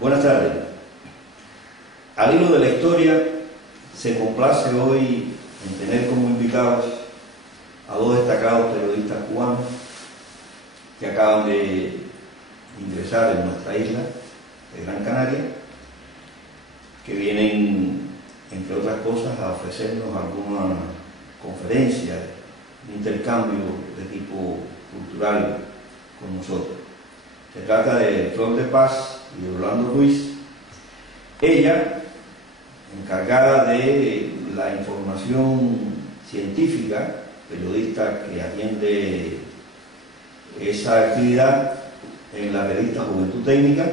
Buenas tardes. Al hilo de la historia, se complace hoy en tener como invitados a dos destacados periodistas cubanos que acaban de ingresar en nuestra isla de Gran Canaria, que vienen, entre otras cosas, a ofrecernos alguna conferencia, un intercambio de tipo cultural con nosotros. Se trata de Flor de Paz y de Orlando Ruiz. Ella, encargada de la información científica, periodista que atiende esa actividad en la revista Juventud Técnica,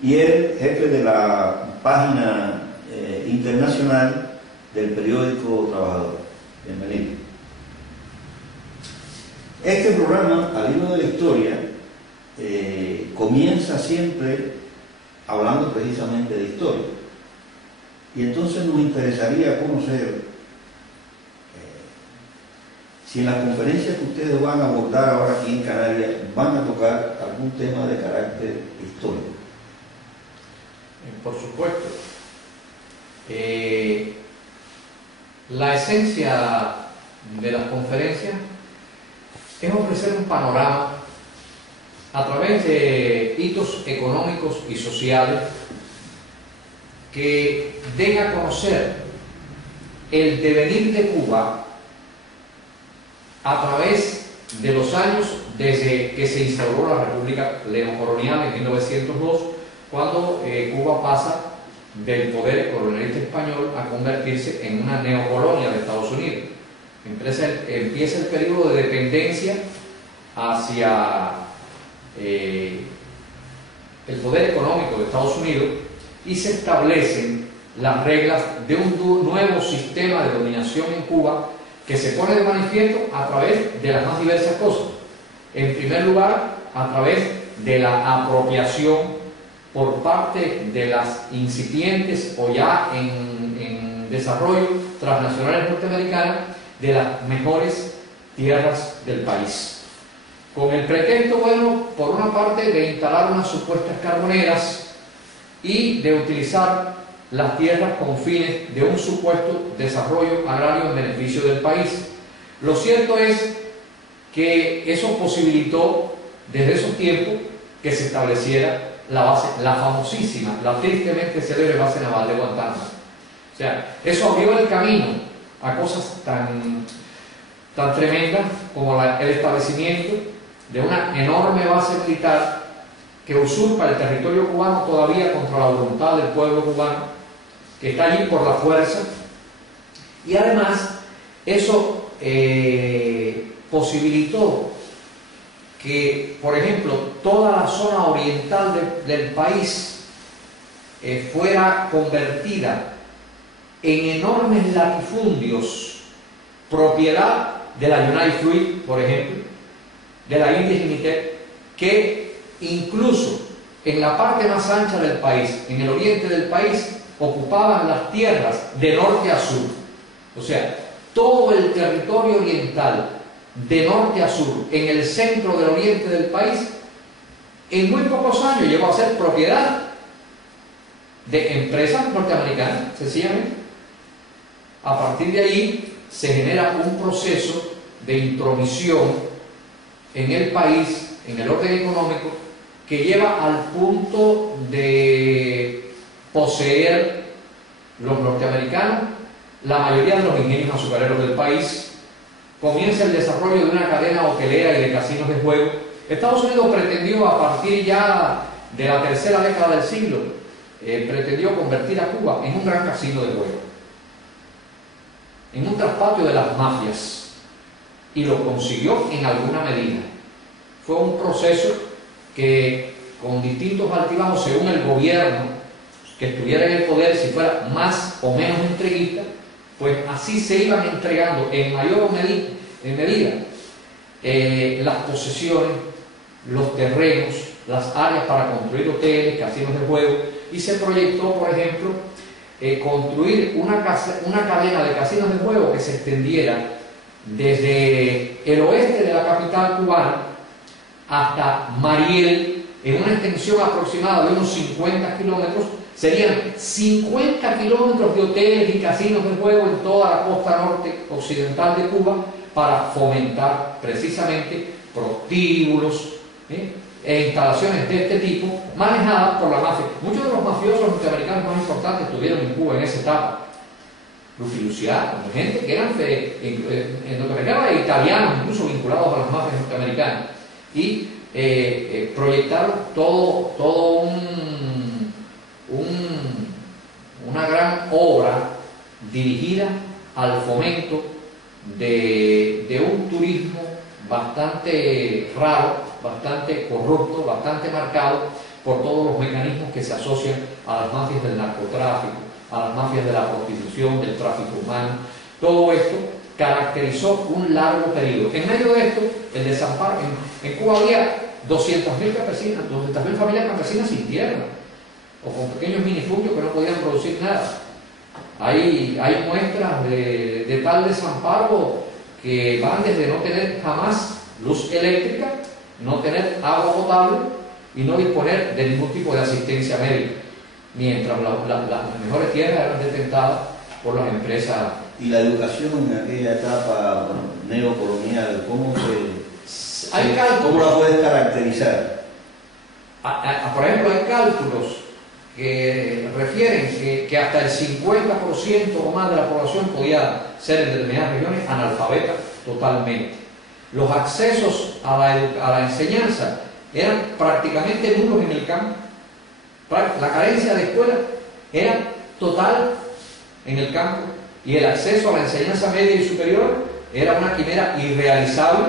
y él, jefe de la página internacional del periódico Trabajador. Bienvenido. Este programa, al hilo de la historia, comienza siempre hablando precisamente de historia. Y entonces nos interesaría conocer si en las conferencias que ustedes van a abordar ahora aquí en Canarias van a tocar algún tema de carácter histórico. Por supuesto. La esencia de las conferencias es ofrecer un panorama a través de hitos económicos y sociales que den a conocer el devenir de Cuba a través de los años desde que se instauró la República Neocolonial en 1902, cuando Cuba pasa del poder colonialista español a convertirse en una neocolonia de Estados Unidos. Empieza el periodo de dependencia hacia el poder económico de Estados Unidos y se establecen las reglas de un nuevo sistema de dominación en Cuba que se pone de manifiesto a través de las más diversas cosas. En primer lugar, a través de la apropiación por parte de las incipientes o ya en desarrollo transnacionales norteamericanas de las mejores tierras del país. Con el pretexto, bueno, por una parte de instalar unas supuestas carboneras y de utilizar las tierras con fines de un supuesto desarrollo agrario en beneficio del país. Lo cierto es que eso posibilitó desde esos tiempos que se estableciera la base, la famosísima, la tristemente célebre base naval de Guantánamo. O sea, eso abrió el camino a cosas tan tremendas como el establecimiento de una enorme base militar que usurpa el territorio cubano todavía contra la voluntad del pueblo cubano, que está allí por la fuerza, y además eso posibilitó que, por ejemplo, toda la zona oriental del país fuera convertida en enormes latifundios, propiedad de la United Fruit, por ejemplo, de la Indies Limited, que incluso en la parte más ancha del país, en el oriente del país, ocupaban las tierras de norte a sur. O sea, todo el territorio oriental de norte a sur, en el centro del oriente del país, en muy pocos años llegó a ser propiedad de empresas norteamericanas, sencillamente. A partir de ahí se genera un proceso de intromisión en el país, en el orden económico, que lleva al punto de poseer los norteamericanos la mayoría de los ingenios azucareros del país. Comienza el desarrollo de una cadena hotelera y de casinos de juego. Estados Unidos pretendió, a partir ya de la tercera década del siglo, pretendió convertir a Cuba en un gran casino de juego, en un traspatio de las mafias, y lo consiguió en alguna medida. Fue un proceso que, con distintos altibajos según el gobierno que estuviera en el poder, si fuera más o menos entreguista, pues así se iban entregando en mayor medida las posesiones, los terrenos, las áreas para construir hoteles, casinos de juego, y se proyectó, por ejemplo, construir una cadena de casinos de juego que se extendiera desde el oeste de la capital cubana hasta Mariel, en una extensión aproximada de unos 50 kilómetros, serían 50 kilómetros de hoteles y casinos de juego en toda la costa norte occidental de Cuba para fomentar precisamente prostíbulos e instalaciones de este tipo manejadas por la mafia. Muchos de los mafiosos norteamericanos más importantes estuvieron en Cuba en esa etapa. Luffy Luciano, gente que eran norteamericanos e italianos, incluso vinculados a las mafias norteamericanas. Y proyectaron todo una gran obra dirigida al fomento de un turismo bastante raro, bastante corrupto, bastante marcado por todos los mecanismos que se asocian a las mafias del narcotráfico, a las mafias de la prostitución, del tráfico humano. Todo esto caracterizó un largo periodo. En medio de esto, el desamparo. En Cuba había 200.000 campesinas, 200.000 familias campesinas sin tierra, o con pequeños minifundios que no podían producir nada. Hay muestras de tal desamparo que van desde no tener jamás luz eléctrica, no tener agua potable y no disponer de ningún tipo de asistencia médica, mientras las mejores tierras eran detentadas por las empresas. Y la educación en aquella etapa neocolonial, ¿cómo la puedes caracterizar? Por ejemplo, hay cálculos que refieren que hasta el 50% o más de la población podía ser en determinadas regiones analfabeta totalmente. Los accesos a la enseñanza eran prácticamente nulos en el campo. La carencia de escuelas era total en el campo y el acceso a la enseñanza media y superior era una quimera irrealizable,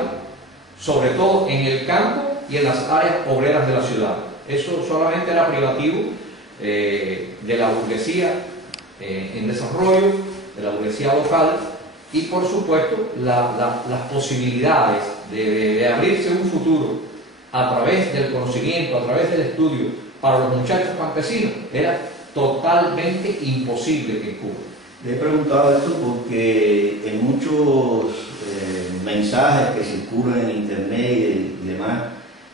sobre todo en el campo y en las áreas obreras de la ciudad. Eso solamente era privativo de la burguesía en desarrollo, de la burguesía local, y por supuesto las posibilidades de abrirse un futuro a través del conocimiento, a través del estudio para los muchachos campesinos era totalmente imposible en Cuba. Le he preguntado esto porque en muchos mensajes que circulan en internet y demás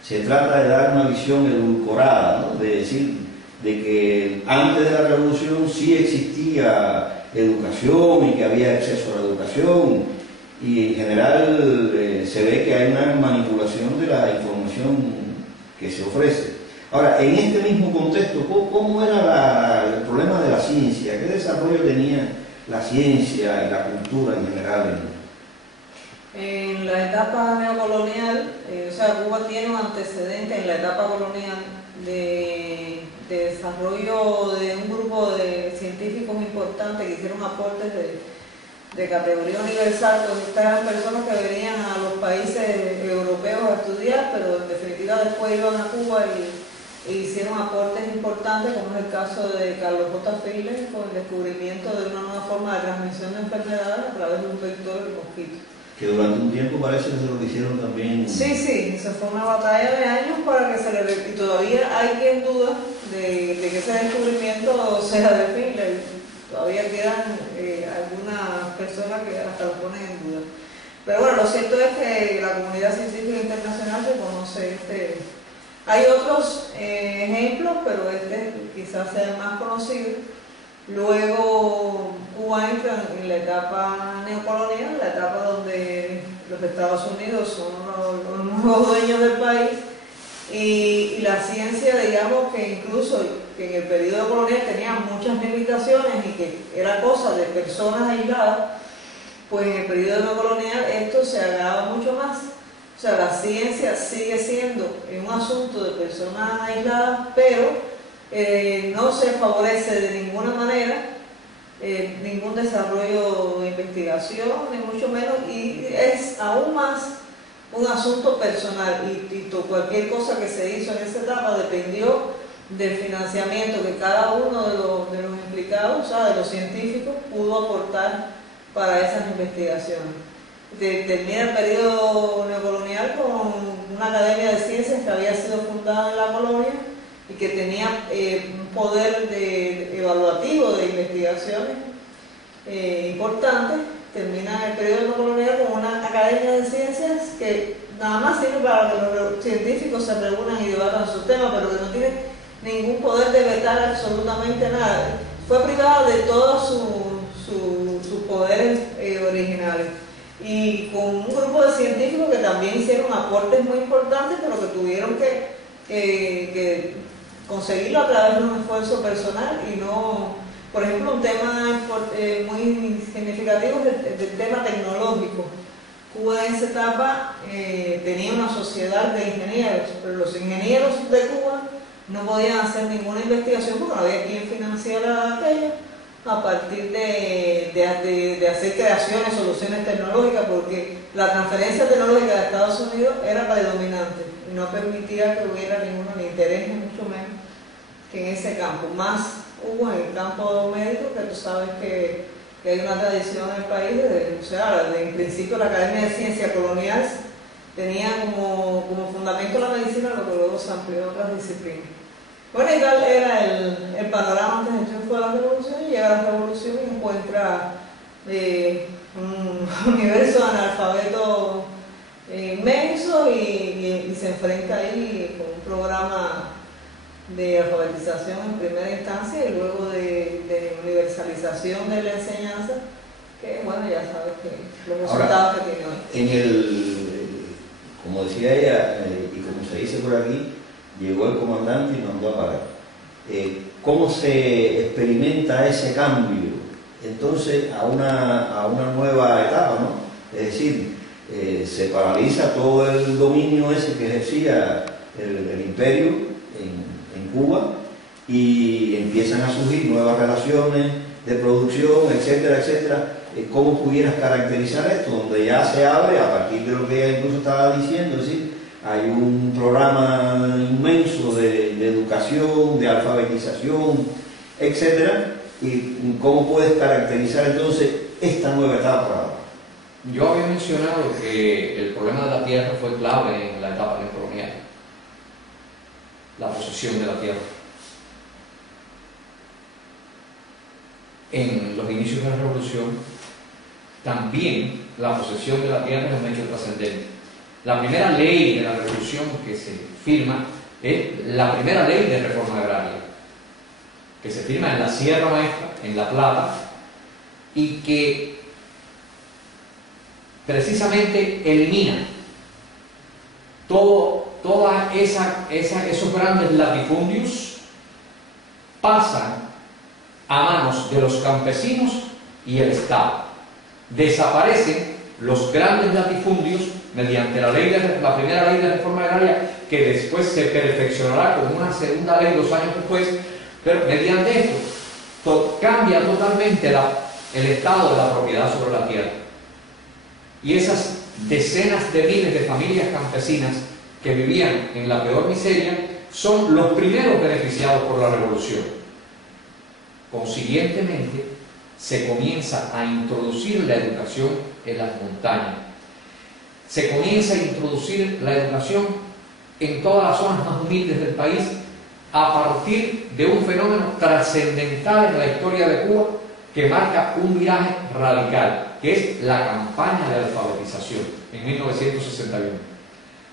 se trata de dar una visión edulcorada, ¿no? De decir de que antes de la revolución sí existía educación y que había acceso a la educación, y en general se ve que hay una manipulación de la información que se ofrece. Ahora, en este mismo contexto, ¿cómo era el problema de la ciencia? ¿Qué desarrollo tenía la ciencia y la cultura en general? En la etapa neocolonial, o sea, Cuba tiene un antecedente en la etapa colonial de desarrollo de un grupo de científicos importantes que hicieron aportes de categoría universal. Pues estas eran personas que venían a los países europeos a estudiar, pero en definitiva después iban a Cuba e hicieron aportes importantes, como es el caso de Carlos J. Files, con el descubrimiento de una nueva forma de transmisión de enfermedades a través de un vector del mosquito. Que durante un tiempo parece que se lo hicieron también. Sí, se fue una batalla de años para que se le repita. Y todavía hay quien duda de que ese descubrimiento sea de Files. Todavía quedan algunas personas que hasta lo ponen en duda. Pero bueno, lo cierto es que la comunidad científica internacional reconoce Hay otros ejemplos, pero este quizás sea el más conocido. Luego Cuba entra en la etapa neocolonial, la etapa donde los Estados Unidos son los nuevos dueños del país, y la ciencia, digamos que incluso que en el periodo colonial tenía muchas limitaciones y que era cosa de personas aisladas, pues en el periodo neocolonial esto se agrava mucho más. O sea, la ciencia sigue siendo un asunto de personas aisladas, pero no se favorece de ninguna manera ningún desarrollo de investigación, ni mucho menos, y es aún más un asunto personal, y cualquier cosa que se hizo en esa etapa dependió del financiamiento que cada uno de los implicados, o sea, de los científicos, pudo aportar para esas investigaciones. Termina el periodo neocolonial con una academia de ciencias que había sido fundada en la colonia y que tenía un poder evaluativo de investigaciones importante, termina el periodo no colonial con una academia de ciencias que nada más sirve para que los científicos se reúnan y debatan sus temas, pero que no tiene ningún poder de vetar absolutamente nada. Fue privada de todos sus poderes originales. Y con un grupo de científicos que también hicieron aportes muy importantes, pero que tuvieron que conseguirlo a través de un esfuerzo personal y no, por ejemplo, un tema muy significativo es el tema tecnológico. Cuba en esa etapa tenía una sociedad de ingenieros, pero los ingenieros de Cuba no podían hacer ninguna investigación porque no había quien financiara aquello a partir de hacer creaciones, soluciones tecnológicas, porque la transferencia tecnológica de Estados Unidos era predominante y no permitía que hubiera ninguno ni interés, ni mucho menos, que en ese campo. Más hubo en el campo médico, que tú sabes que hay una tradición en el país, en principio la Academia de Ciencias Coloniales tenía como fundamento la medicina, lo que luego se amplió a otras disciplinas. Bueno, y tal era el panorama antes del triunfo de la revolución, y llega la revolución y encuentra un universo de analfabetos inmenso y se enfrenta ahí con un programa de alfabetización en primera instancia y luego de universalización de la enseñanza, que bueno, ya sabes que los resultados que tiene hoy. Como decía ella, y como se dice por aquí, llegó el comandante y mandó a parar. ¿Cómo se experimenta ese cambio entonces a una nueva etapa, ¿no? Es decir, se paraliza todo el dominio ese que ejercía el imperio en Cuba y empiezan a surgir nuevas relaciones de producción, etcétera, etcétera. ¿Cómo pudieras caracterizar esto? Donde ya se abre, a partir de lo que ella incluso estaba diciendo, es decir, hay un programa inmenso de educación, de alfabetización, etcétera. ¿Y cómo puedes caracterizar entonces esta nueva etapa? Yo había mencionado que el problema de la tierra fue clave en la etapa colonial, la posesión de la tierra. En los inicios de la revolución, también la posesión de la tierra es un hecho trascendente. La primera ley de la revolución que se firma es la primera ley de reforma agraria, que se firma en la Sierra Maestra, en La Plata, y que precisamente elimina toda esos grandes latifundios, pasan a manos de los campesinos y el Estado. Desaparecen los grandes latifundios mediante la primera ley de reforma agraria, que después se perfeccionará con una segunda ley 2 años después, pero mediante esto cambia totalmente el estado de la propiedad sobre la tierra. Y esas decenas de miles de familias campesinas que vivían en la peor miseria son los primeros beneficiados por la revolución. Consiguientemente, se comienza a introducir la educación en las montañas. Se comienza a introducir la educación en todas las zonas más humildes del país a partir de un fenómeno trascendental en la historia de Cuba que marca un viraje radical, que es la campaña de alfabetización en 1961.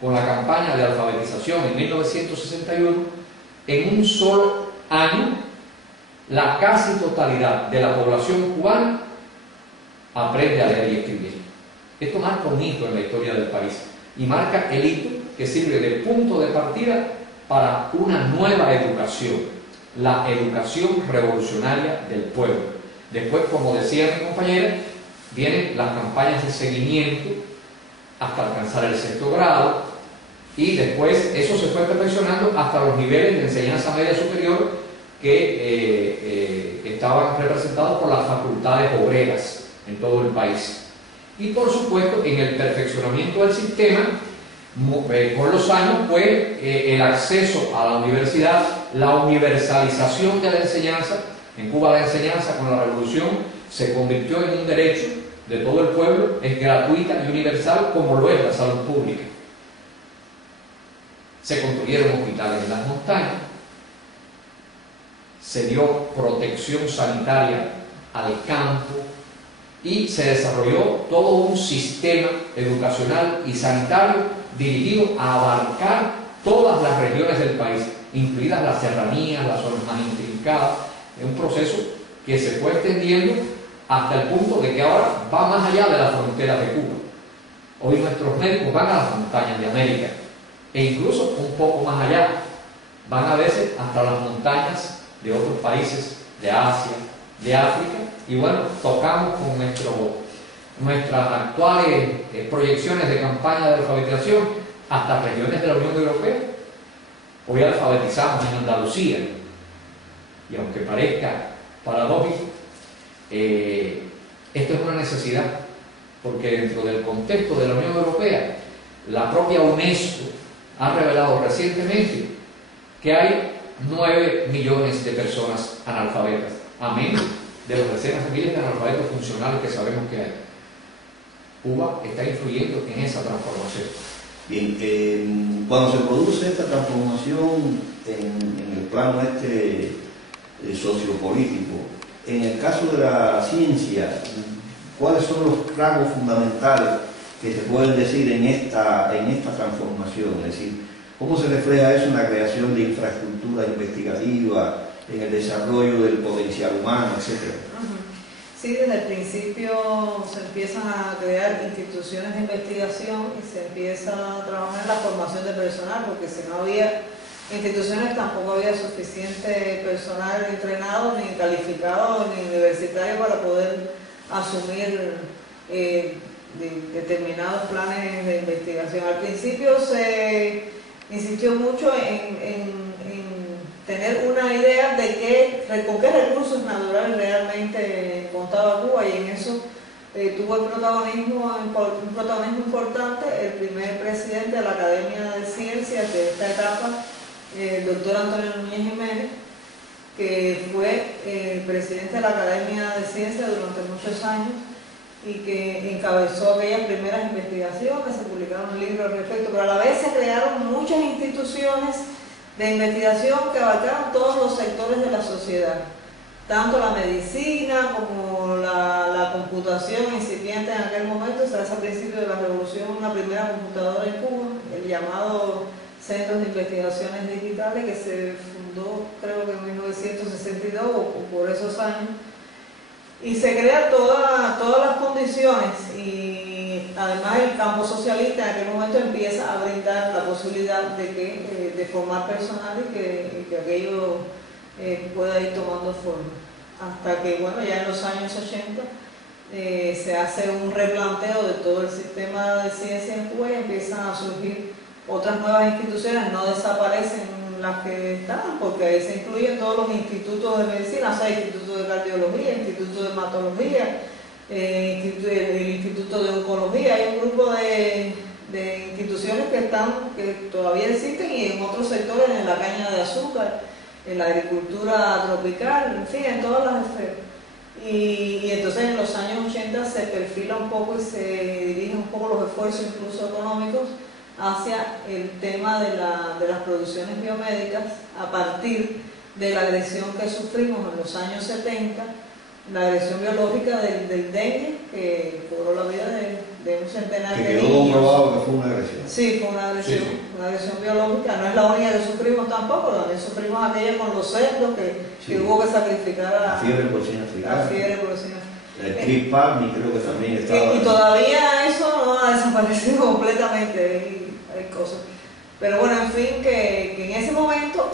Con la campaña de alfabetización en 1961, en un solo año, la casi totalidad de la población cubana aprende a leer y escribir. Esto marca un hito en la historia del país y marca el hito que sirve de punto de partida para una nueva educación, la educación revolucionaria del pueblo. Después, como decía mi compañera, vienen las campañas de seguimiento hasta alcanzar el 6º grado, y después eso se fue perfeccionando hasta los niveles de enseñanza media superior que estaban representados por las facultades obreras en todo el país. Y por supuesto, en el perfeccionamiento del sistema, con los años, fue el acceso a la universidad, la universalización de la enseñanza. En Cuba la enseñanza con la revolución se convirtió en un derecho de todo el pueblo, es gratuita y universal como lo es la salud pública. Se construyeron hospitales en las montañas, se dio protección sanitaria al campo, y se desarrolló todo un sistema educacional y sanitario dirigido a abarcar todas las regiones del país, incluidas las serranías, las zonas más intrincadas. Es un proceso que se fue extendiendo hasta el punto de que ahora va más allá de las fronteras de Cuba. Hoy nuestros médicos van a las montañas de América e incluso un poco más allá, van a veces hasta las montañas de otros países de Asia, de África, y bueno, tocamos con nuestras actuales proyecciones de campaña de alfabetización hasta regiones de la Unión Europea. Hoy alfabetizamos en Andalucía, y aunque parezca paradójico, esto es una necesidad, porque dentro del contexto de la Unión Europea, la propia UNESCO ha revelado recientemente que hay 9 millones de personas analfabetas, a menos de los decenas de miles de analfabetos funcionales que sabemos que hay. Cuba está influyendo en esa transformación. Bien, cuando se produce esta transformación en el plano sociopolítico, en el caso de la ciencia, ¿cuáles son los rasgos fundamentales que se pueden decir en esta transformación? Es decir, ¿cómo se refleja eso en la creación de infraestructura investigativa, en el desarrollo del potencial humano, etcétera? Sí, desde el principio se empiezan a crear instituciones de investigación y se empieza a trabajar en la formación de personal, porque si no había instituciones tampoco había suficiente personal entrenado, ni calificado, ni universitario para poder asumir determinados planes de investigación. Al principio se insistió mucho en tener una idea de con qué recursos naturales realmente contaba Cuba, y en eso tuvo un protagonismo importante el primer presidente de la Academia de Ciencias de esta etapa, el doctor Antonio Núñez Jiménez, que fue presidente de la Academia de Ciencias durante muchos años y que encabezó aquellas primeras investigaciones, se publicaron libros al respecto, pero a la vez se crearon muchas instituciones de investigación que abarcaron todos los sectores de la sociedad, tanto la medicina como la computación incipiente en aquel momento. Se hace a principios de la revolución una primera computadora en Cuba, el llamado Centro de Investigaciones Digitales, que se fundó creo que en 1962 o por esos años, y se crean todas las condiciones, y además el campo socialista en aquel momento empieza a brindar la posibilidad de formar personal y que aquello pueda ir tomando forma. Hasta que, bueno, ya en los años 80 se hace un replanteo de todo el sistema de ciencia en Cuba y empiezan a surgir otras nuevas instituciones. No desaparecen las que estaban, porque ahí se incluyen todos los institutos de medicina, o sea, instituto de cardiología, instituto de hematología, el instituto de oncología. Hay un grupo de instituciones que todavía existen, y en otros sectores, en la caña de azúcar, en la agricultura tropical, en fin, en todas las esferas. Y entonces en los años 80 se perfila un poco y se dirigen un poco los esfuerzos, incluso económicos, hacia el tema de las producciones biomédicas, a partir de la agresión que sufrimos en los años 70, la agresión biológica del dengue, que cobró la vida de un centenar de niños. Que quedó comprobado que fue una agresión. Sí, fue una agresión, una agresión biológica. No es la única que sufrimos tampoco, también sufrimos aquella con los cerdos que hubo que sacrificar a la fiebre porcina africana. La fiebre porcina. El CRISPR creo que también estaba. Y todavía eso no ha desaparecido completamente. Hay cosas. Pero bueno, en fin, que en ese momento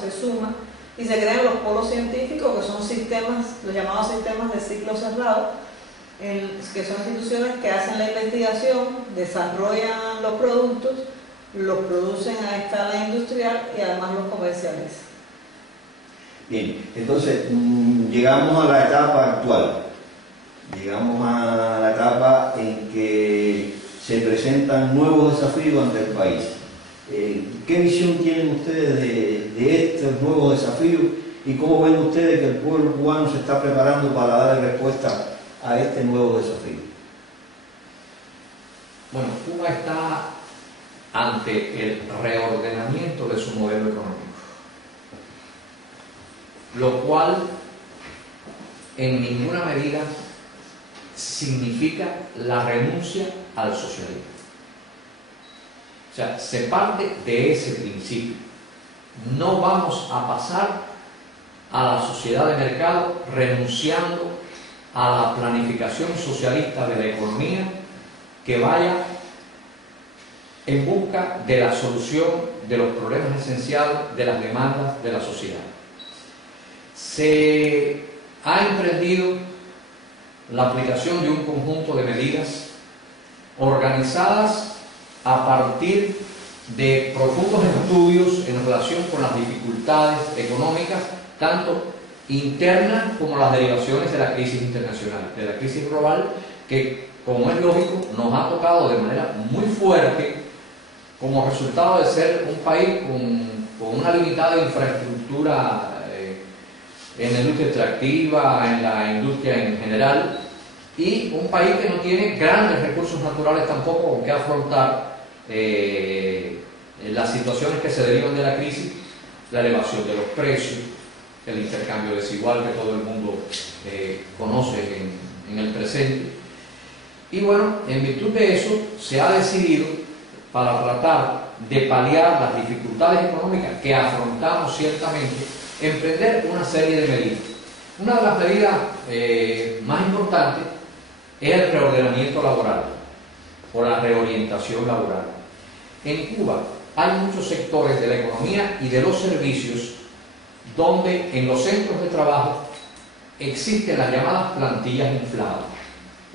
se suma y se crean los polos científicos, que son sistemas, los llamados sistemas de ciclo cerrado, que son instituciones que hacen la investigación, desarrollan los productos, los producen a escala industrial y además los comercializan. Bien, entonces llegamos a la etapa actual, llegamos a la etapa en que se presentan nuevos desafíos ante el país. ¿Qué visión tienen ustedes de estos nuevos desafíos y cómo ven ustedes que el pueblo cubano se está preparando para dar respuesta a este nuevo desafío? Bueno, Cuba está ante el reordenamiento de su modelo económico, lo cual en ninguna medida significa la renuncia al socialismo. O sea, se parte de ese principio. No vamos a pasar a la sociedad de mercado renunciando a la planificación socialista de la economía que vaya en busca de la solución de los problemas esenciales de las demandas de la sociedad. Se ha emprendido la aplicación de un conjunto de medidas organizadas a partir de profundos estudios en relación con las dificultades económicas, tanto internas como las derivaciones de la crisis internacional, de la crisis global, que, como es lógico, nos ha tocado de manera muy fuerte como resultado de ser un país con una limitada infraestructura en la industria extractiva, en la industria en general, y un país que no tiene grandes recursos naturales tampoco con que afrontar las situaciones que se derivan de la crisis, la elevación de los precios, el intercambio desigual que todo el mundo conoce en el presente. Y bueno, en virtud de eso se ha decidido, para tratar de paliar las dificultades económicas que afrontamos ciertamente, emprender una serie de medidas. Una de las medidas más importantes es el reordenamiento laboral o la reorientación laboral. En Cuba hay muchos sectores de la economía y de los servicios donde en los centros de trabajo existen las llamadas plantillas infladas,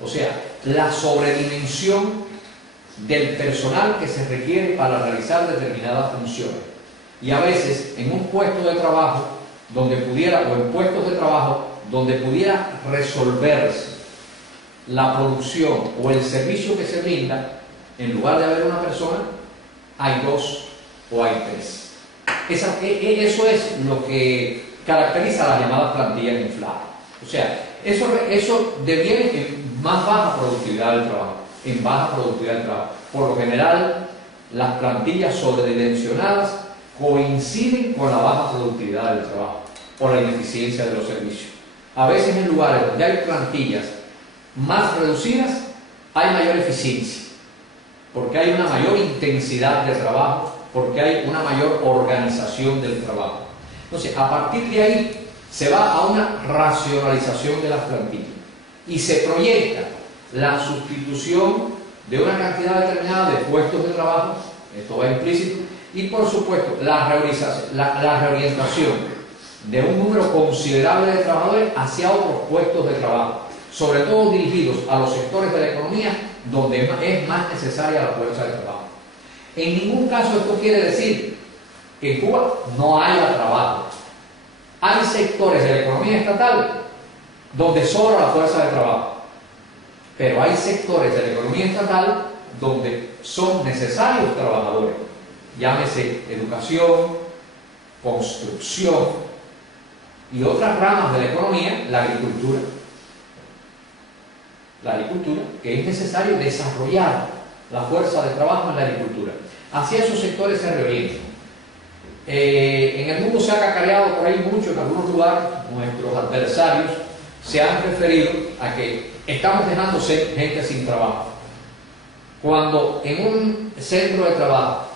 o sea, la sobredimensión del personal que se requiere para realizar determinadas funciones. Y a veces en un puesto de trabajo donde pudiera, o en puestos de trabajo donde pudiera resolverse la producción o el servicio que se brinda, en lugar de haber una persona, hay dos o hay tres. Eso es lo que caracteriza las llamadas plantillas infladas. O sea, eso deviene en más baja productividad del trabajo, en baja productividad del trabajo. Por lo general, las plantillas sobredimensionadas coinciden con la baja productividad del trabajo o la ineficiencia de los servicios. A veces en lugares donde hay plantillas más reducidas hay mayor eficiencia, porque hay una mayor intensidad de trabajo, porque hay una mayor organización del trabajo. Entonces, a partir de ahí se va a una racionalización de las plantillas y se proyecta la sustitución de una cantidad determinada de puestos de trabajo, esto va implícito, y por supuesto la reorientación de un número considerable de trabajadores hacia otros puestos de trabajo, sobre todo dirigidos a los sectores de la economía donde es más necesaria la fuerza de trabajo. En ningún caso esto quiere decir que en Cuba no haya trabajo. Hay sectores de la economía estatal donde sobra la fuerza de trabajo, pero hay sectores de la economía estatal donde son necesarios trabajadores, llámese educación, construcción y otras ramas de la economía, la agricultura. La agricultura, que es necesario desarrollar la fuerza de trabajo en la agricultura. Hacia esos sectores se reorientan. En el mundo se ha cacareado por ahí mucho, en algunos lugares nuestros adversarios se han referido a que estamos dejando gente sin trabajo. Cuando en un centro de trabajo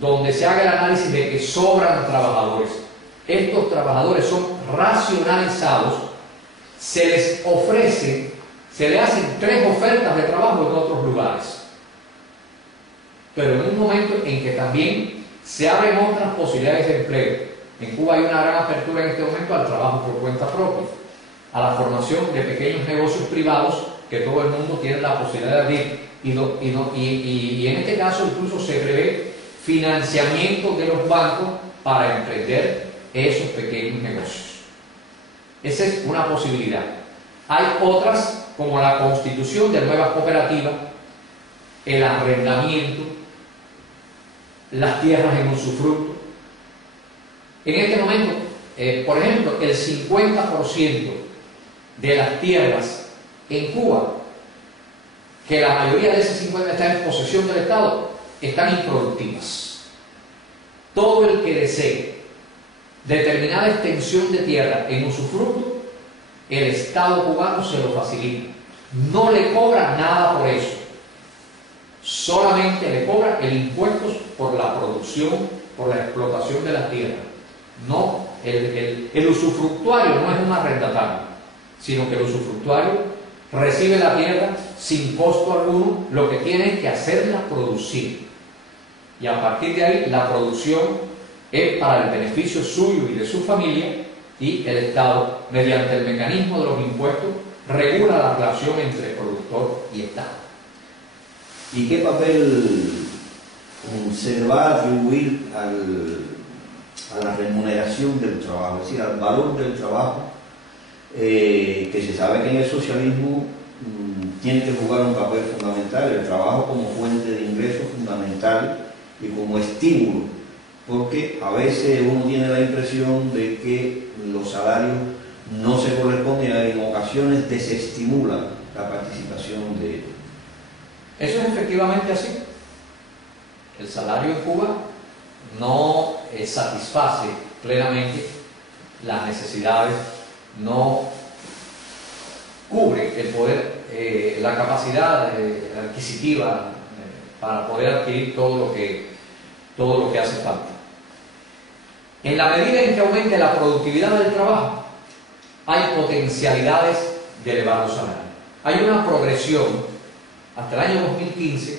donde se haga el análisis de que sobran trabajadores, estos trabajadores son racionalizados, se les ofrece, se le hacen 3 ofertas de trabajo en otros lugares, pero en un momento en que también se abren otras posibilidades de empleo. En Cuba hay una gran apertura en este momento al trabajo por cuenta propia, a la formación de pequeños negocios privados que todo el mundo tiene la posibilidad de abrir, y en este caso incluso se prevé financiamiento de los bancos para emprender esos pequeños negocios. Esa es una posibilidad. Hay otras, como la constitución de nuevas cooperativas, el arrendamiento, las tierras en usufructo. En este momento, por ejemplo, el 50% de las tierras en Cuba, que la mayoría de ese 50% está en posesión del Estado, están improductivas. Todo el que desee determinada extensión de tierra en usufructo el Estado cubano se lo facilita. No le cobra nada por eso. Solamente le cobra el impuesto por la producción, por la explotación de la tierra. No, el usufructuario no es un arrendatario, sino que el usufructuario recibe la tierra sin costo alguno, lo que tiene es que hacerla producir. Y a partir de ahí la producción es para el beneficio suyo y de su familia, y el Estado, mediante el mecanismo de los impuestos, regula la relación entre productor y Estado. ¿Y qué papel se va a atribuir a la remuneración del trabajo, es decir, al valor del trabajo, que se sabe que en el socialismo tiene que jugar un papel fundamental, el trabajo como fuente de ingreso fundamental y como estímulo, porque a veces uno tiene la impresión de que los salarios no se corresponden, en ocasiones desestimulan la participación de ellos. Eso es efectivamente así. El salario en Cuba no satisface plenamente las necesidades, no cubre el poder, la capacidad adquisitiva para poder adquirir todo lo que hace falta. En la medida en que aumente la productividad del trabajo, hay potencialidades de elevar los salarios. Hay una progresión hasta el año 2015,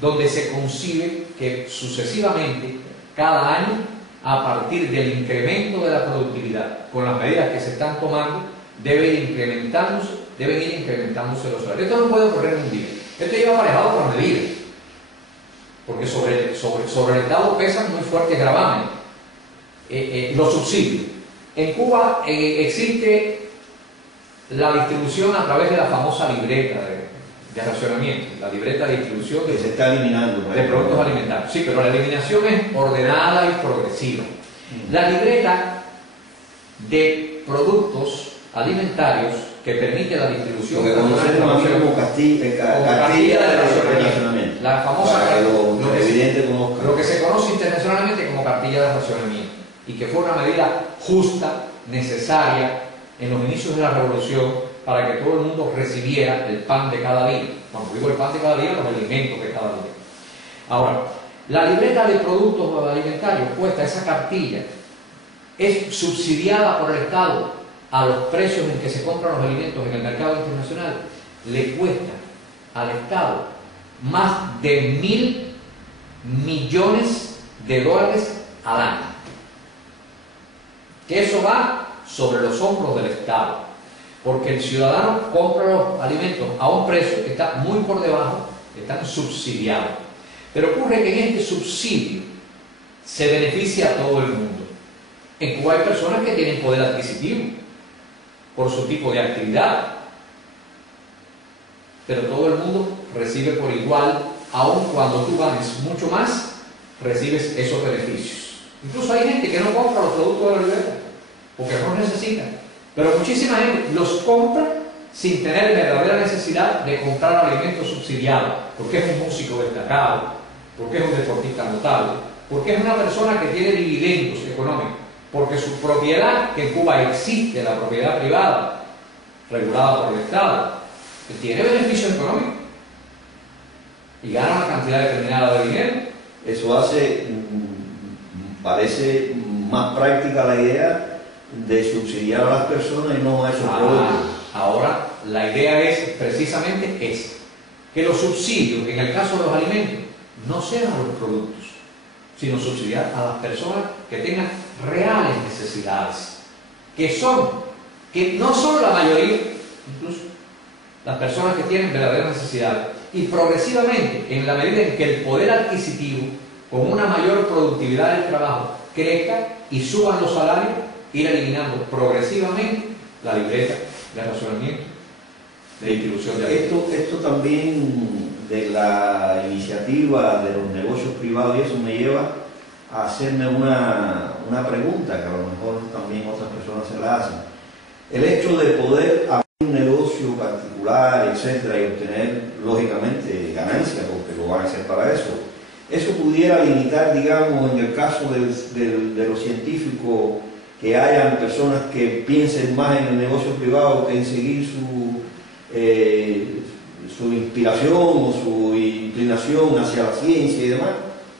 donde se concibe que sucesivamente, cada año, a partir del incremento de la productividad, con las medidas que se están tomando, deben ir incrementándose los salarios. Esto no puede ocurrir en un día. Esto lleva aparejado por medidas, porque sobre el Estado pesan muy fuertes gravámenes. Los subsidios. En Cuba existe la distribución a través de la famosa libreta de racionamiento, la libreta de distribución que se está eliminando de productos alimentarios. Sí, pero la eliminación es ordenada y progresiva. La libreta de productos alimentarios que permite la distribución lo que conocemos como cartilla de racionamiento, la famosa, lo que se conoce internacionalmente como cartilla de racionamiento, y que fue una medida justa, necesaria en los inicios de la revolución, para que todo el mundo recibiera el pan de cada día. Cuando digo el pan de cada día, los alimentos de cada día. Ahora, la libreta de productos alimentarios puesta, esa cartilla, es subsidiada por el Estado a los precios en que se compran los alimentos en el mercado internacional. Le cuesta al Estado más de $1.000 millones al año. Que eso va sobre los hombros del Estado, porque el ciudadano compra los alimentos a un precio que está muy por debajo, están subsidiados. Pero ocurre que en este subsidio se beneficia a todo el mundo. En Cuba hay personas que tienen poder adquisitivo por su tipo de actividad, pero todo el mundo recibe por igual, aun cuando tú ganes mucho más, recibes esos beneficios. Incluso hay gente que no compra los productos de la libreta, porque no los necesita. Pero muchísima gente los compra sin tener verdadera necesidad de comprar alimentos subsidiados, porque es un músico destacado, porque es un deportista notable, porque es una persona que tiene dividendos económicos, porque su propiedad, que en Cuba existe la propiedad privada, regulada por el Estado, que tiene beneficios económicos y gana una cantidad determinada de dinero. Eso parece más práctica la idea de subsidiar a las personas y no a esos productos. Ahora, la idea es precisamente esa, que los subsidios, en el caso de los alimentos, no sean a los productos, sino subsidiar a las personas que tengan reales necesidades, que no son la mayoría, incluso las personas que tienen verdaderas necesidades, y progresivamente, en la medida en que el poder adquisitivo, con una mayor productividad del trabajo, crezca y suban los salarios, ir eliminando progresivamente la libreta de racionamiento, de distribución de alimentos. Esto también de la iniciativa de los negocios privados, y eso me lleva a hacerme una pregunta que a lo mejor también otras personas se la hacen. El hecho de poder abrir un negocio particular, etcétera, y obtener lógicamente ganancias, porque lo van a hacer para eso pudiera limitar, digamos, en el caso de los científicos que hayan personas que piensen más en el negocio privado que en seguir su inspiración o su inclinación hacia la ciencia y demás,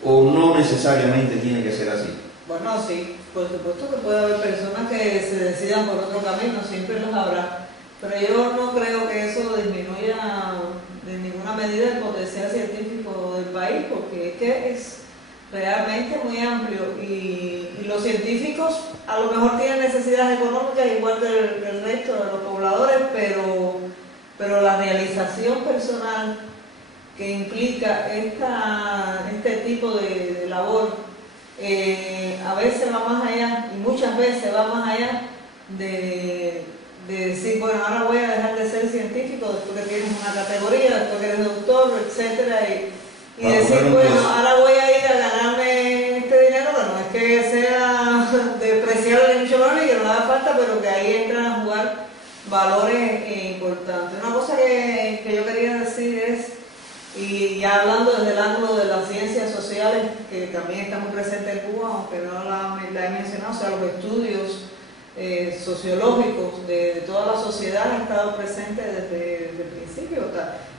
o no necesariamente tiene que ser así? Bueno, sí, por supuesto que puede haber personas que se decidan por otro camino, siempre los habrá, pero yo no creo que eso disminuya de ninguna medida el potencial científico del país, porque es que es realmente muy amplio y los científicos a lo mejor tienen necesidades económicas igual del resto de los pobladores, pero la realización personal que implica este tipo de labor a veces va más allá, y muchas veces va más allá de decir, bueno, ahora voy a dejar de ser científico después que tienes una categoría, después que eres doctor, etcétera, y decir, bueno, ahora voy a ir a ganarme este dinero, que no es que sea despreciable ni mucho menos y que no le haga falta, pero que ahí entran a jugar valores importantes. Una cosa que yo quería decir es, y ya hablando desde el ángulo de las ciencias sociales, que también está muy presente en Cuba, aunque no la he mencionado, o sea, los estudios sociológicos de toda la sociedad han estado presentes desde el principio.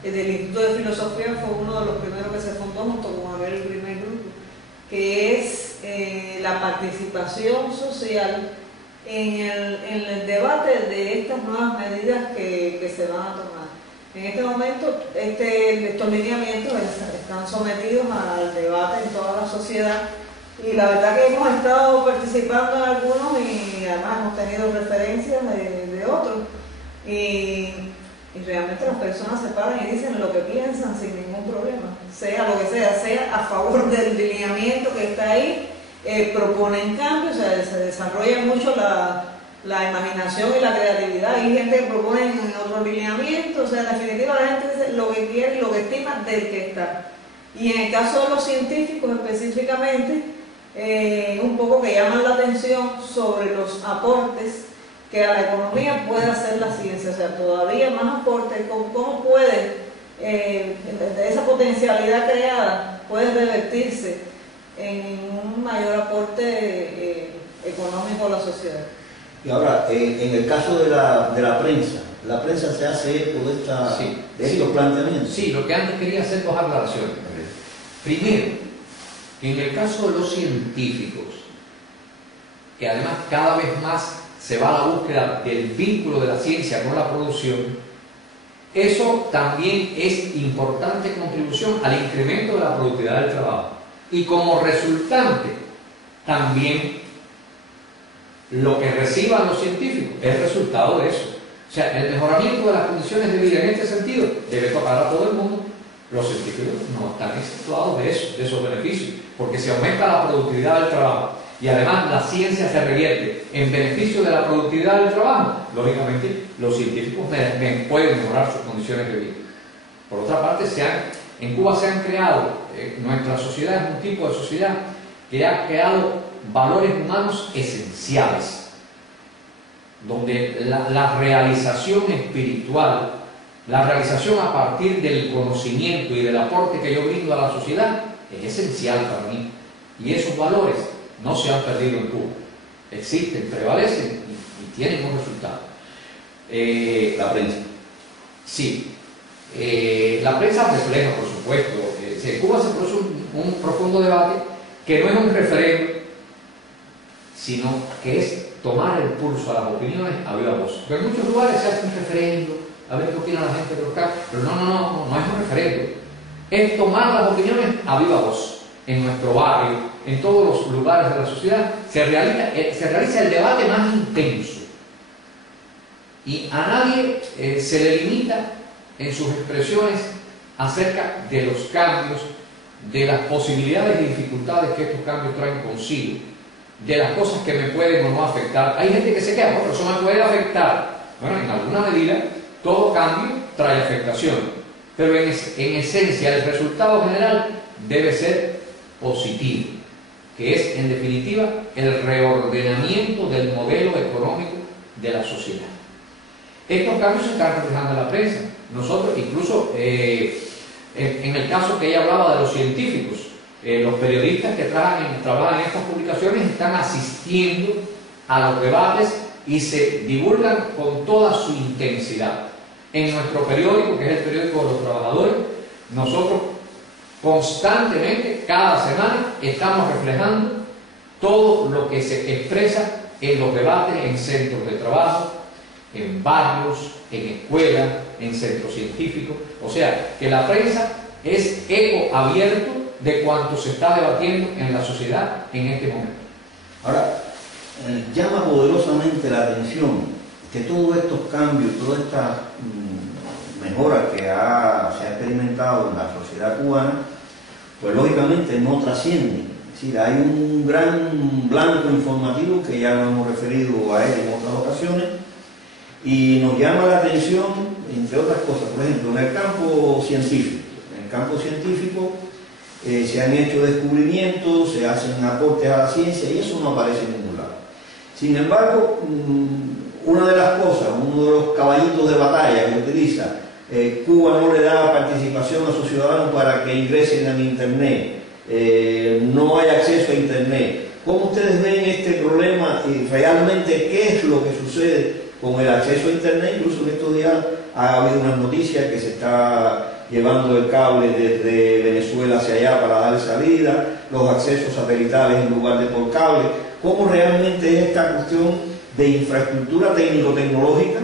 Desde el Instituto de Filosofía fue uno de los primeros que se fundó junto con aquel primer grupo, que es la participación social en el debate de estas nuevas medidas que se van a tomar. En este momento estos lineamientos están sometidos al debate en toda la sociedad y la verdad que hemos estado participando en algunos y además hemos tenido referencias de otros y realmente las personas se paran y dicen lo que piensan sin ningún problema, sea lo que sea a favor del lineamiento que está ahí, proponen cambios, o sea, se desarrolla mucho la imaginación y la creatividad. Hay gente que propone otro lineamiento, o sea, en definitiva la gente dice lo que quiere y lo que estima del que está. Y en el caso de los científicos específicamente, un poco que llaman la atención sobre los aportes que a la economía puede hacer la ciencia, o sea, todavía más aportes, cómo puede, de esa potencialidad creada, puede revertirse en un mayor aporte económico a la sociedad. Y ahora, en el caso de la prensa se hace eco de estos planteamientos. Sí, lo que antes quería hacer dos aclaraciones. Primero, que en el caso de los científicos, que además cada vez más se va a la búsqueda del vínculo de la ciencia con la producción, eso también es importante contribución al incremento de la productividad del trabajo. Y como resultante, también lo que reciban los científicos es resultado de eso. O sea, el mejoramiento de las condiciones de vida en este sentido debe tocar a todo el mundo. Los científicos no están exceptuados de eso, de esos beneficios, porque se aumenta la productividad del trabajo y además la ciencia se revierte en beneficio de la productividad del trabajo. Lógicamente, los científicos pueden mejorar sus condiciones de vida. Por otra parte, en Cuba se han creado, nuestra sociedad es un tipo de sociedad que ha creado valores humanos esenciales, donde la realización espiritual, la realización a partir del conocimiento y del aporte que yo brindo a la sociedad es esencial para mí. Y esos valores no se han perdido en Cuba. Existen, prevalecen y tienen un resultado. La prensa. Sí. La prensa refleja, por supuesto. En Cuba se produce un profundo debate que no es un referendo, sino que es tomar el pulso a las opiniones a viva voz. Pero en muchos lugares se hace un referendo, a ver qué opina la gente de los casos, pero no es un referendo. Es tomar las opiniones a viva voz. En nuestro barrio, en todos los lugares de la sociedad, se realiza el debate más intenso. Y a nadie se le limita en sus expresiones acerca de los cambios, de las posibilidades y dificultades que estos cambios traen consigo, de las cosas que me pueden o no afectar. Hay gente que se queda, pero eso me puede afectar. Bueno, en alguna medida, todo cambio trae afectación, pero en esencia el resultado general debe ser positivo, que es en definitiva el reordenamiento del modelo económico de la sociedad. Estos cambios se están reflejando en la prensa. Nosotros, incluso en el caso que ella hablaba de los científicos, los periodistas que trabajan en estas publicaciones están asistiendo a los debates y se divulgan con toda su intensidad. En nuestro periódico, que es el periódico de los trabajadores, nosotros constantemente, cada semana, estamos reflejando todo lo que se expresa en los debates, en centros de trabajo, en barrios, en escuelas, en centros científicos. O sea, que la prensa es eco abierto de cuanto se está debatiendo en la sociedad en este momento. Ahora, llama poderosamente la atención que todos estos cambios, todas estas mejoras que se ha experimentado en la sociedad cubana, pues lógicamente no trascienden. Es decir, hay un gran blanco informativo que ya nos hemos referido a él en otras ocasiones y nos llama la atención, entre otras cosas, por ejemplo, en el campo científico. En el campo científico se han hecho descubrimientos, se hacen aportes a la ciencia y eso no aparece en ningún lado. Sin embargo, una de las cosas, uno de los caballitos de batalla que utiliza, Cuba no le da participación a sus ciudadanos para que ingresen en Internet, no hay acceso a Internet. ¿Cómo ustedes ven este problema y realmente qué es lo que sucede con el acceso a Internet? Incluso en estos días ha habido unas noticias que se está llevando el cable desde Venezuela hacia allá para dar salida, los accesos satelitales en lugar de por cable. ¿Cómo realmente es esta cuestión de infraestructura técnico-tecnológica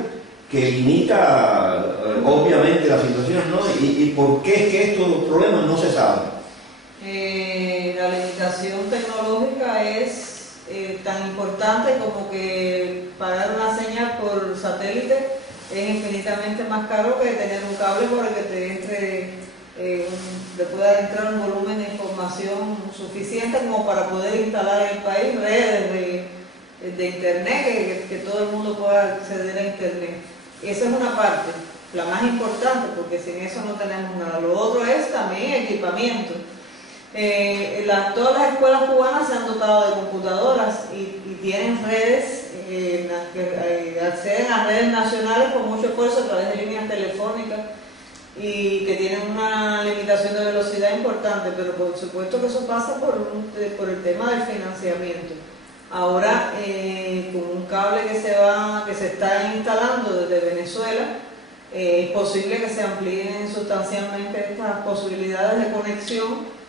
que limita obviamente la situación, ¿no? ¿Y por qué es que estos problemas no se saben? La limitación tecnológica es tan importante como que pagar una señal por satélite es infinitamente más caro que tener un cable por el que te pueda entrar un volumen de información suficiente como para poder instalar en el país redes de Internet, que todo el mundo pueda acceder a Internet. Esa es una parte, la más importante, porque sin eso no tenemos nada. Lo otro es también equipamiento. Todas las escuelas cubanas se han dotado de computadoras y tienen redes que acceden a redes nacionales con mucho esfuerzo a través de líneas telefónicas y que tienen una limitación de velocidad importante, pero por supuesto que eso pasa por el tema del financiamiento. Ahora, con un cable que se está instalando desde Venezuela, es posible que se amplíen sustancialmente estas posibilidades de conexión,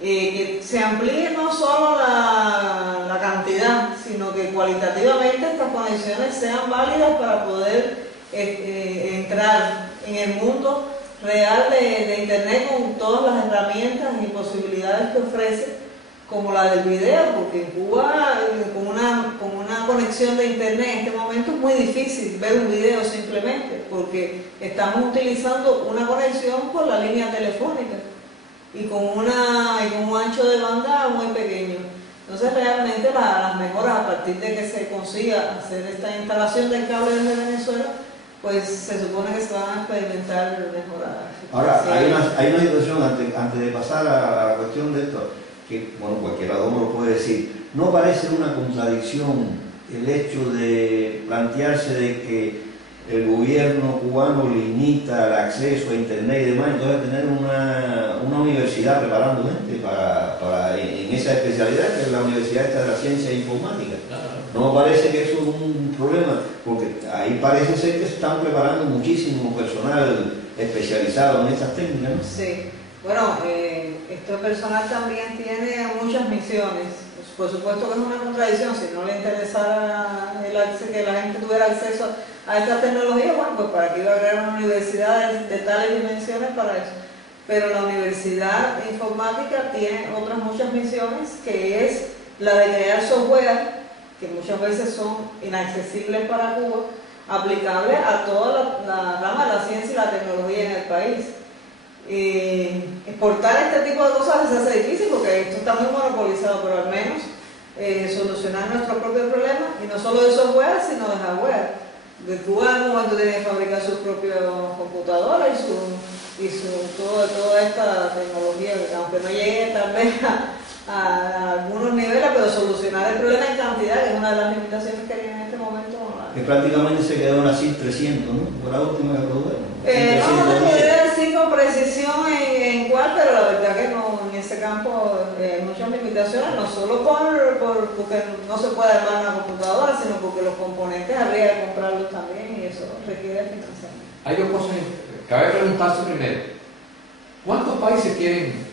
que se amplíe no solo la cantidad, sino que cualitativamente estas conexiones sean válidas para poder entrar en el mundo real de Internet con todas las herramientas y posibilidades que ofrece, como la del video, porque en Cuba con una conexión de Internet en este momento es muy difícil ver un video simplemente, porque estamos utilizando una conexión por la línea telefónica y con un ancho de banda muy pequeño. Entonces realmente las mejoras a partir de que se consiga hacer esta instalación del cable desde Venezuela, pues se supone que se van a experimentar mejoras. Ahora, hay una situación antes de pasar a la cuestión de esto, que bueno, cualquier lado lo puede decir. ¿No parece una contradicción el hecho de plantearse de que el gobierno cubano limita el acceso a Internet y demás, entonces tener una universidad preparando gente en esa especialidad que es la Universidad de la Ciencia Informática? ¿No parece que eso es un problema? Porque ahí parece ser que se están preparando muchísimo personal especializado en estas técnicas, ¿no? Sí. Bueno, este personal también tiene muchas misiones. Por supuesto que es una contradicción. Si no le interesara que la gente tuviera acceso a estas tecnologías, bueno, pues para qué iba a crear una universidad de tales dimensiones para eso. Pero la Universidad de Informática tiene otras muchas misiones, que es la de crear software, que muchas veces son inaccesibles para Cuba, aplicables a toda la rama de la ciencia y la tecnología en el país. Exportar este tipo de cosas se hace difícil porque esto está muy monopolizado, pero al menos solucionar nuestros propios problemas, y no solo de software sino de hardware. De Cuba en un momento tiene que fabricar sus propias computadoras y toda esta tecnología, aunque no llegue tal vez a algunos niveles, pero solucionar el problema en cantidad, que es una de las limitaciones que tiene en este momento. Que prácticamente se quedó en la CIS 300, ¿no? Por la última que produjeron. No te podría decir con precisión en cuál, pero la verdad que no, en ese campo hay muchas limitaciones, no solo porque no se puede armar una computadora, sino porque los componentes habría que comprarlos también y eso requiere financiamiento. Hay dos cosas. Cabe preguntarse primero, ¿cuántos países tienen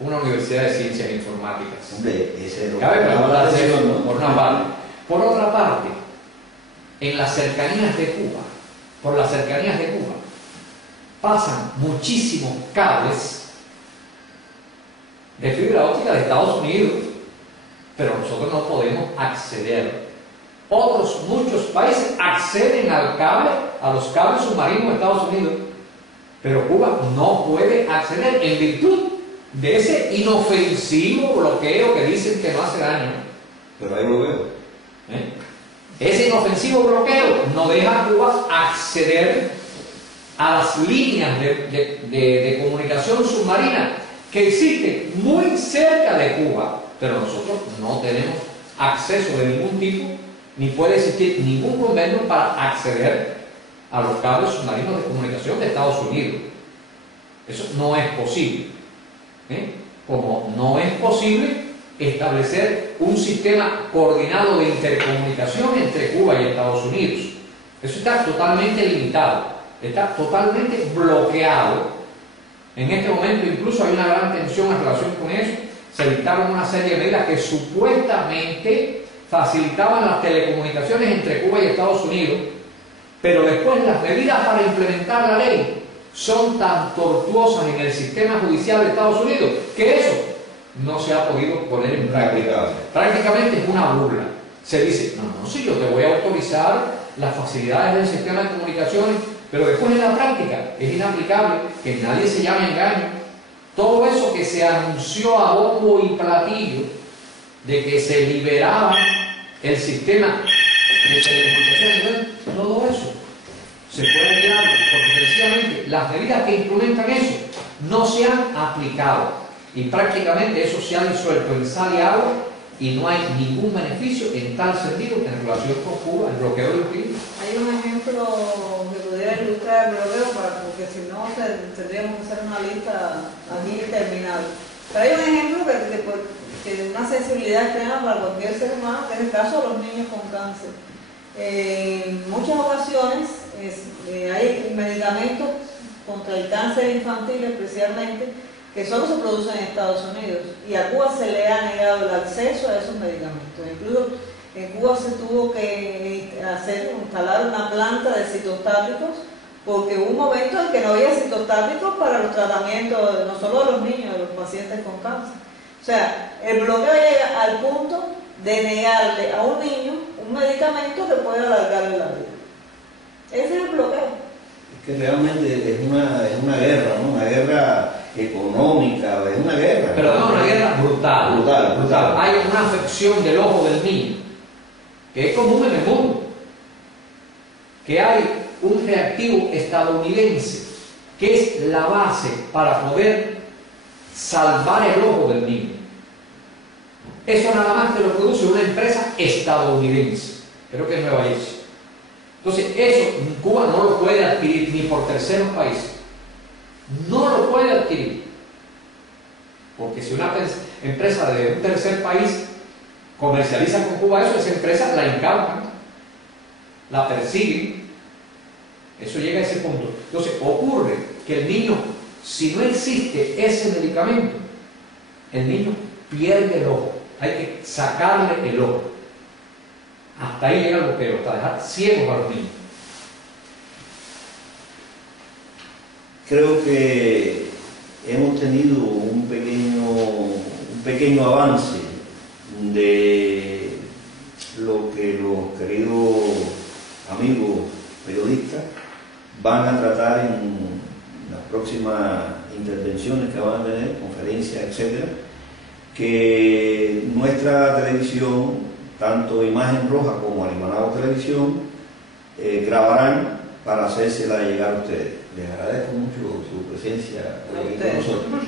una universidad de ciencias informáticas? Hombre, ese es lo Cabe preguntarse eso, ¿no? por una parte. Por otra parte, en las cercanías de Cuba, por las cercanías de Cuba, pasan muchísimos cables de fibra óptica de Estados Unidos, pero nosotros no podemos acceder. Otros muchos países acceden al cable, a los cables submarinos de Estados Unidos, pero Cuba no puede acceder en virtud de ese inofensivo bloqueo que dicen que no hace daño. Pero hay bloqueo. Ese inofensivo bloqueo no deja a Cuba acceder a las líneas de comunicación submarina que existen muy cerca de Cuba, pero nosotros no tenemos acceso de ningún tipo, ni puede existir ningún convenio para acceder a los cables submarinos de comunicación de Estados Unidos. Eso no es posible. Como no es posible establecer un sistema coordinado de intercomunicación entre Cuba y Estados Unidos. Eso está totalmente limitado, está totalmente bloqueado. En este momento incluso hay una gran tensión en relación con eso. Se dictaron una serie de medidas que supuestamente facilitaban las telecomunicaciones entre Cuba y Estados Unidos, pero después las medidas para implementar la ley son tan tortuosas en el sistema judicial de Estados Unidos que eso no se ha podido poner en práctica. Prácticamente es una burla. Se dice, no, si yo te voy a autorizar las facilidades del sistema de comunicaciones, pero después en la práctica es inaplicable, que nadie se llame engaño. Todo eso que se anunció a bombo y platillo de que se liberaba el sistema de telecomunicaciones, todo eso se puede quedar porque sencillamente las medidas que implementan eso no se han aplicado y prácticamente eso se ha disuelto en sal y agua y no hay ningún beneficio en tal sentido en relación con Cuba, el bloqueo del PIB. Hay un ejemplo que pudiera ilustrar el bloqueo, porque si no tendríamos que hacer una lista aquí interminable. Pero hay un ejemplo que de una sensibilidad extrema para cualquier ser humano, que es el caso de los niños con cáncer. En muchas ocasiones hay medicamentos contra el cáncer infantil especialmente que solo se producen en Estados Unidos y a Cuba se le ha negado el acceso a esos medicamentos. Incluso en Cuba se tuvo que instalar una planta de citostáticos porque hubo un momento en que no había citostáticos para los tratamientos no solo de los niños, de los pacientes con cáncer. O sea, el bloqueo llega al punto de negarle a un niño un medicamento que puede alargarle la vida. Ese es el bloqueo. Es que realmente es una guerra, ¿no? Una guerra económica, es una guerra. Pero no, una guerra brutal. Brutal. Hay una afección del ojo del niño, que es común en el mundo, que hay un reactivo estadounidense, que es la base para poder salvar el ojo del niño. Eso nada más que lo produce una empresa estadounidense, creo que es Nueva Jersey. Entonces, eso Cuba no lo puede adquirir ni por terceros países. No lo puede adquirir. Porque si una empresa de un tercer país comercializa con Cuba eso, esa empresa la incautan, la persiguen. Eso llega a ese punto. Entonces, ocurre que el niño, si no existe ese medicamento, el niño pierde el ojo. Hay que sacarle el ojo. Hasta ahí llega el bloqueo, hasta dejar ciegos a los niños. Creo que hemos tenido un pequeño avance de lo que los queridos amigos periodistas van a tratar en las próximas intervenciones que van a tener, conferencias, etcétera, que nuestra televisión, tanto Imagen Roja como Arimanao Televisión, grabarán para hacérsela llegar a ustedes. Les agradezco mucho su presencia con nosotros.